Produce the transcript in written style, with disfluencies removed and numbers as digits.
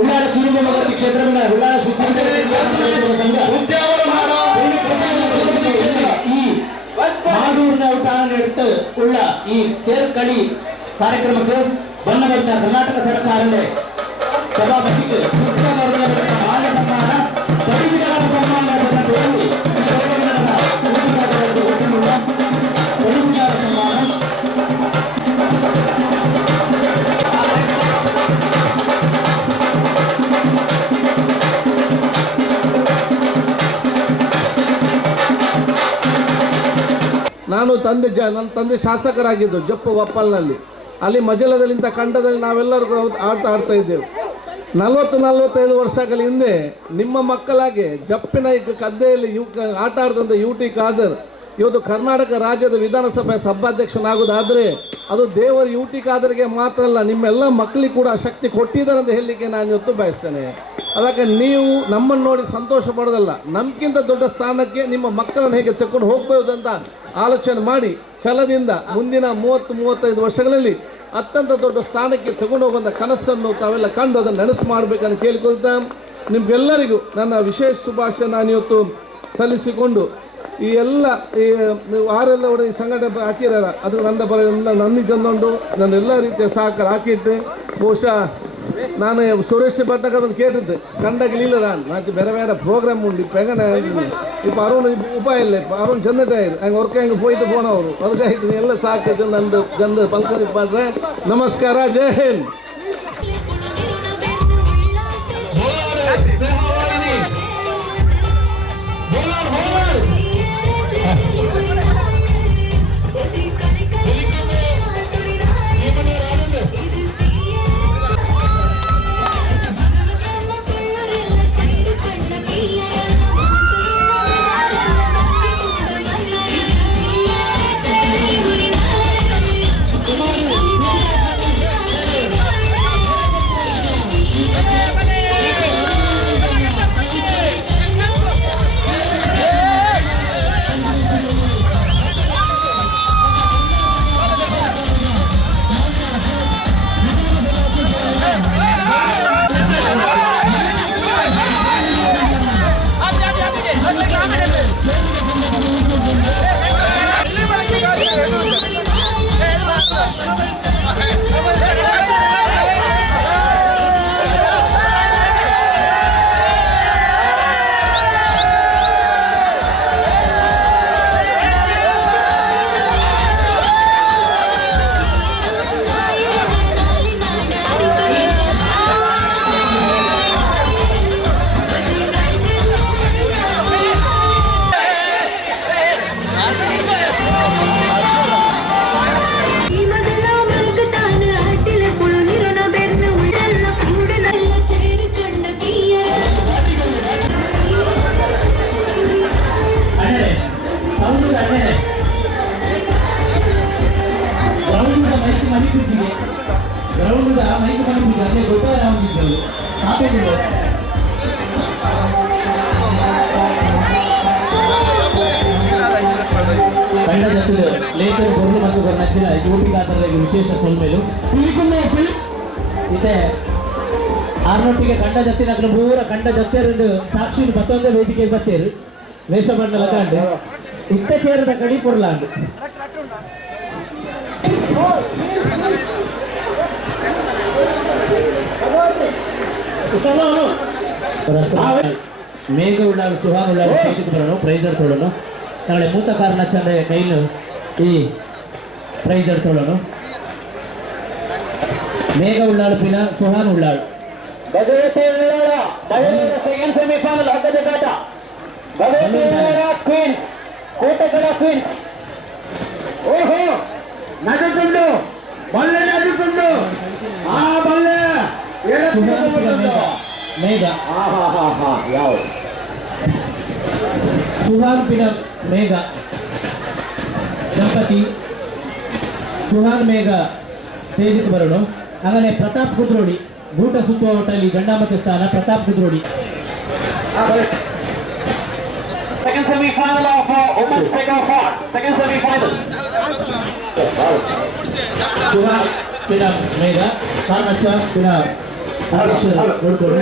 ಉಳ್ಳಾಳ ಚುರುಮುಗತ್ತಿ ಕ್ಷೇತ್ರಗಳ ಉಳ್ಳಾಳ ಸಂಘ ಈ ಮಾಡೂರಿನ ಊಟಾನ എടുത്ത് ഉള്ള ഈ ചേർക്കളി ಕಾರ್ಯಕ್ರಮಕ್ಕೆ ಬಣ್ಣ ಬಳಿದ ಕರ್ನಾಟಕ ಸರ್ಕಾರದ ಸಭಾಪತಿಗೆ ಮಾನ್ಯ ಸನ್ಮಾನ ಪರಿವಿಧಗಳ ಸನ್ಮಾನಗಳನ್ನು ನೋಡಿ ಸನ್ಮಾನ ನಾನು ನನ್ನ ತಂದೆ ಶಾಸಕರಾಗಿದ್ದು ಜಪ್ಪು ವಪ್ಪಲ್ನಲ್ಲಿ. ಅಲ್ಲಿ ಮಜಲದಲ್ಲಿಂದ ಕಂಡದಲ್ಲಿ ನಾವೆಲ್ಲರೂ ಕೂಡ ಆಡ್ತಾ ಇದ್ದೆವು. 40-45 ವರ್ಷಗಳ ಹಿಂದೆ ನಿಮ್ಮ ಮಕ್ಕಳಾಗೆ ಜಪ್ಪಿನ ಗದ್ದೆಯಲ್ಲಿ ಆಟ ಆಡಿದಂಥ ಯುಟಿ ಖಾದರ್ ಇವತ್ತು ಕರ್ನಾಟಕ ರಾಜ್ಯದ ವಿಧಾನಸಭೆ ಸಭಾಧ್ಯಕ್ಷನಾಗೋದಾದರೆ ಅದು ದೇವರು ಯುಟಿ ಖಾದರ್ಗೆ ಮಾತ್ರ ಅಲ್ಲ, ನಿಮ್ಮೆಲ್ಲ ಮಕ್ಕಳಿಗೆ ಕೂಡ ಶಕ್ತಿ ಕೊಟ್ಟಿದ್ದಾರೆ ಅಂತ ಹೇಳಲಿಕ್ಕೆ ನಾನು ಇವತ್ತು ಬಯಸ್ತೇನೆ. ಅದಕ್ಕೆ ನೀವು ನಮ್ಮನ್ನು ನೋಡಿ ಸಂತೋಷ ಪಡೋದಲ್ಲ, ನಮ್ಗಿಂತ ದೊಡ್ಡ ಸ್ಥಾನಕ್ಕೆ ನಿಮ್ಮ ಮಕ್ಕಳನ್ನು ಹೇಗೆ ತಗೊಂಡು ಹೋಗ್ಬೋದು ಅಂತ ಆಲೋಚನೆ ಮಾಡಿ ಛಲದಿಂದ ಮುಂದಿನ 30-35 ವರ್ಷಗಳಲ್ಲಿ ಅತ್ಯಂತ ದೊಡ್ಡ ಸ್ಥಾನಕ್ಕೆ ತಗೊಂಡು ಹೋಗುವಂಥ ಕನಸನ್ನು ತಾವೆಲ್ಲ ಕಂಡು ಅದನ್ನು ನೆನಸು ಮಾಡಬೇಕಂತ ಕೇಳಿಕೊಳ್ತಾ ನಿಮಗೆಲ್ಲರಿಗೂ ನನ್ನ ವಿಶೇಷ ಶುಭಾಶಯ ನಾನು ಇವತ್ತು ಸಲ್ಲಿಸಿಕೊಂಡು ಈ ಎಲ್ಲ ಆರೆಲ್ಲ ಈ ಸಂಘಟನೆ ಹಾಕಿರಲ್ಲ ಅದು ನನ್ನ ಬರ ನನ್ನ ಜೊಂದು ನನ್ನೆಲ್ಲ ರೀತಿಯ ಸಹಕಾರ ಹಾಕಿದ್ದೆ. ಬಹುಶಃ ನಾನು ಸುರೇಶ್ ಭಟ್ನಗರನ್ನು ಕೇಳಿದ್ದೆ ಕಂಡಾಗಲಿಲ್ಲ ನಾನು ಬೇರೆ ಬೇರೆ ಪ್ರೋಗ್ರಾಮ್ ಉಂಟು இப்போ எங்கே இப்போ அருண் உபாயம் இல்லை இப்போ அருண் சென்னைட்டாயிரு அங்கே ஒர்க்கு அங்கே போயிட்டு போனவர் அதுக்காக எல்லாம் சாக்கு ನಂದು ಜನ ಪಲ್ಕರಿ ಪಾಡ್ರೆ. ನಮಸ್ಕಾರ, ಜೈ ಹಿಂದ್. ಕಂಡ ಜೊತೆ ಲೇಸರ್ ಬೊರ್ಲು ಮತ್ತು ನಚ್ಚಿನ ಯುಟಿ ಖಾದರ್ಗೆ ವಿಶೇಷ ಸೊಲ್ಮೇಲು ಇದೆ ಆರ್ನೊಟ್ಟಿಗೆ ಕಂಡ ಜೊತೆ ನಗಲು ಪೂರ ಕಂಡ ಜೊತೆರು ಸಾಕ್ಷಿ ಮತ್ತೊಂದೇ ವೇದಿಕೆಗೆ ಬತ್ತೇರು ವೇಷ ಬಣ್ಣಲ ಕಂಡು ಇತ್ತ ಸೇರಿದ ಕಡಿ ಪುರ್ಲಾಂಡು ಮೇಘ ಉಳ್ಳಾಗ ಸುಹಾನ್ ಉಳ್ಳಾಗ ಚೇತಿಗೆ ಬರೋಣ ಪ್ರೈಸರ್ ತೊಡೋಣ ನಾಳೆ ಮೂತ ಕಾರಣ ಚಂದ ಕೈಲು ಈ ಪ್ರೈಸರ್ ತೊಡೋಣ ಮೇಘ ಉಳ್ಳಾಳು ಪಿನ ಸುಹಾನ್ ಉಳ್ಳಾಳು ಸೆಕೆಂಡ್ ಸೆಮಿಫೈನಲ್ ಹಗ್ಗದ ಗಾಟ ಕ್ವೀನ್ಸ್ ಕೋಟೆಗಳ ಕ್ವೀನ್ಸ್ ಓಹೋ ನಡುಕೊಂಡು ಬಲ್ಲೆ ನಡುಕೊಂಡು ಆ ಬಲ್ಲೆ ಮೇಘ ಯಾವ ಸುಹಾನ್ ಪಿನ ಮೇಘ ದಂಪತಿ ಸುಹಾನ್ ಮೇಘ ಸ್ಟೇಜಿಗೆ ಬರೋಣ. ಹಾಗಾದ್ರೆ ಪ್ರತಾಪ್ ಕುದ್ರೋಡಿ ಗೂಟ ಸುತ್ತುವ ಒಟ್ಟಲ್ಲಿ ಗಂಡಾಮತೆ ಸ್ಥಾನ Pratap ಕುದ್ರೋಡಿ. Second semi-final of women's take-off. Second semi-final. Suha Pina Mega, Karnacha Pina ಅಧ್ಯಕ್ಷರು ನೋಡ್ಕೊಳ್ಳಿ.